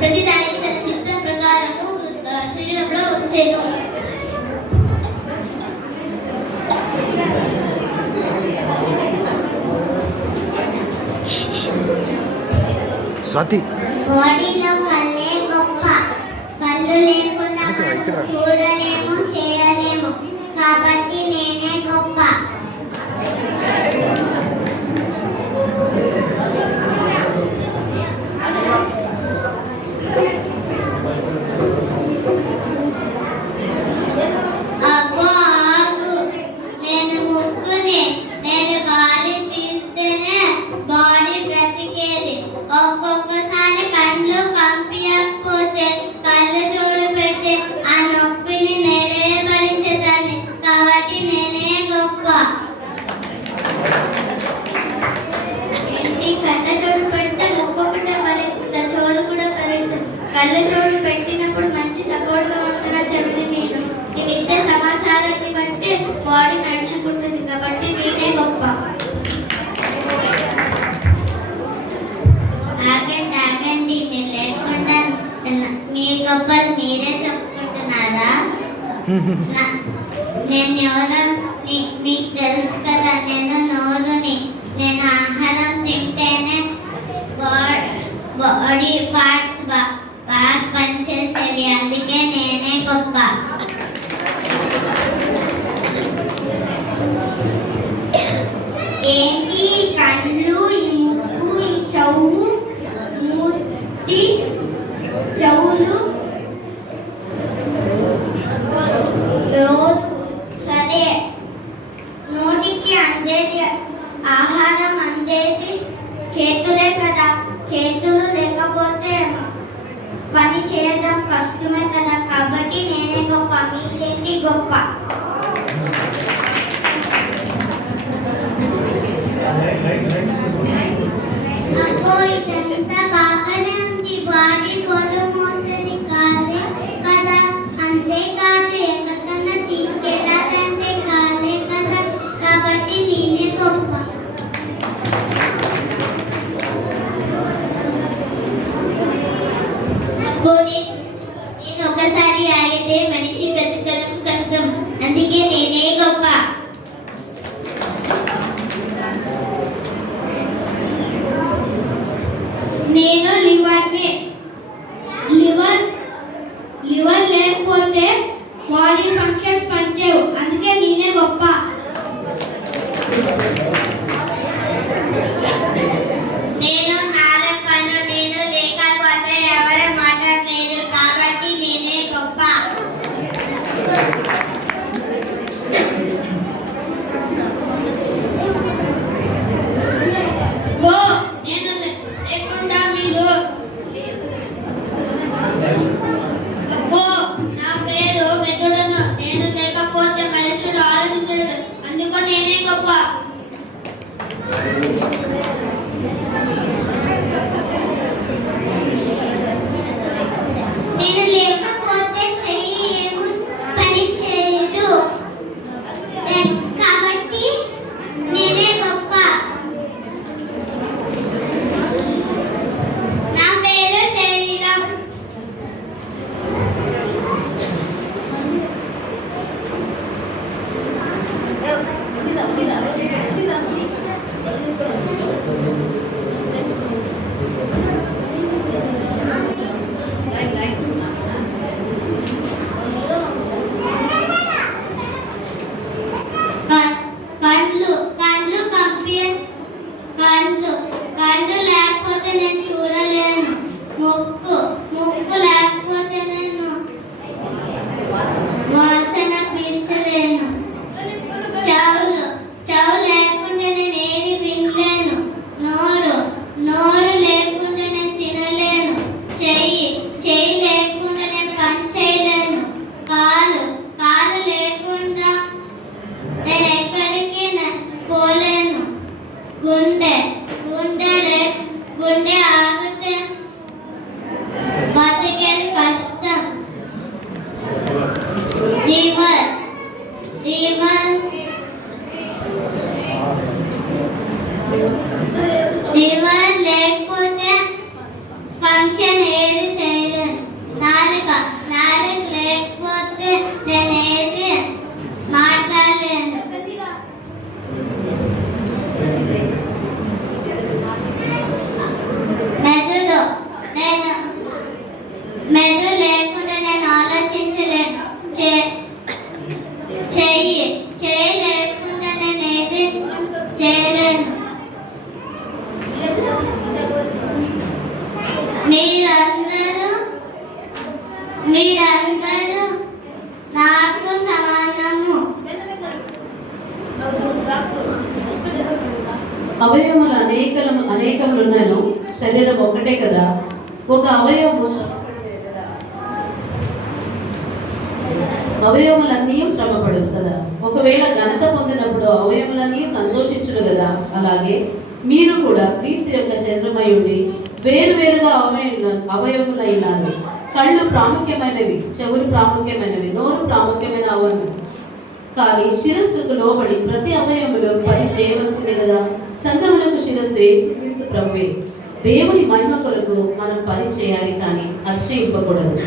ప్రతిదానికి తన చిత్తం ప్రకారము శరీరంలో ఉంచెను. స్వాతి బాడీలో కళ్ళే గొప్ప. కళ్ళు లేకుండా మనం చూడలేము, చేయలేము. కాబట్టి నేనే గొప్ప. అబ్బో ఆగు, నేను ముక్కుని. నేను గాలి తీస్తేనే బాడీ బ్రతికేది. ఒక్కొక్కసారి కళ్ళు కంపించకపోతే కళ్ళు జోడు పెడితే ఆ నొప్పిని నేనే భరించేదాన్ని. కాబట్టి నేనే గొప్ప. ఏంటి కళ్ళ జోడు పెడితే ఒక్కొక్కటే భరిస్తా, చోడు కూడా భరిస్తా. కళ్ళ జోడు పెట్టినప్పుడు మంచి సపోర్ట్గా ఉంటున్న చెవిని నేను ఇచ్చే సమాచారాన్ని బట్టి బాడీ నడుచుకుంటుంది. కాబట్టి నేనే గొప్ప. ఆగండి ఆగండి, మీరు లేకుండా మీ గొప్పలు మీరే చెప్పుకుంటున్నారా? నేను ఎవరో మీకు తెలుసు కదా. నేను నోరుని. నేను ఆహారం తింటేనే బాడీ పార్ట్స్ బాగా పనిచేసేవి. అందుకే నేనే గొప్ప. ఏంటి ఈ కళ్ళు, ఈ ముక్కు, ఈ చెవు, మూతి, చెవులు, సరే. నోటికి అందేది ఆహారం, అందేది చేతులే కదా. చేతులు లేకపోతే పని చేయడం కష్టమే కదా. కాబట్టి నేనే గొప్ప. మీకేంటి గొప్ప? అబ్బో ఇదంతా బాగానే ఉంది. బాడీ బరువు మోసేది కాలే కదా. అంతేకాదు ఎక్కడికన్నా తీసుకెళ్ళాలంటే కాలే కదా. కాబట్టి నేనే గొప్ప. నేను ఒకసారి ఆగితే మనిషి బ్రతకడం కష్టం. అందుకే నేనే గొప్ప. నేను లివర్ని. లివర్ లేకపోతే బాడీ ఫంక్షన్స్ పనిచేయవు. అందుకే నేనే గొప్ప. నేను నాలుకను. నేను లేకపోతే ఎవరు మాట్లాడలేరు. కాబట్టి నేనే గొప్ప. ఓ నేను లేకుండా మీరు. అబ్బో నా పేరు మెదుడును. నేను లేకపోతే మనుషులు ఆలోచించలేదు. అందుకు నేనే గొప్ప. నేను లేకపోతే చెయ్యి ఏమీ పని చేయదు. కాబట్టి నేనే గొప్ప. నా పేరు శరీరం. అవయవములు అనేకములున్నాను, శరీరం ఒక్కటే కదా. ఒక అవయవము అవయవములన్నీ శ్రమపడును కదా. ఒకవేళ ఘనత పొందినప్పుడు అవయవములన్నీ సంతోషించును కదా. అలాగే మీరు కూడా క్రీస్తు యొక్క శరీరమై ఉండి వేరువేరుగా అవయవములైనారు. కళ్ళు ప్రాముఖ్యమైనవి, చెవులు ప్రాముఖ్యమైనవి, నోరు ప్రాముఖ్యమైన అవయవం. కానీ శిరస్సుకు లోబడి ప్రతి అవయములో పని చేయవలసింది కదా. సంఘములకు శిరస్సు యేసుక్రీస్తు ప్రభువే. దేవుని మహిమ కొరకు మనం పని చేయాలి, కానీ అతిశయింపకూడదు.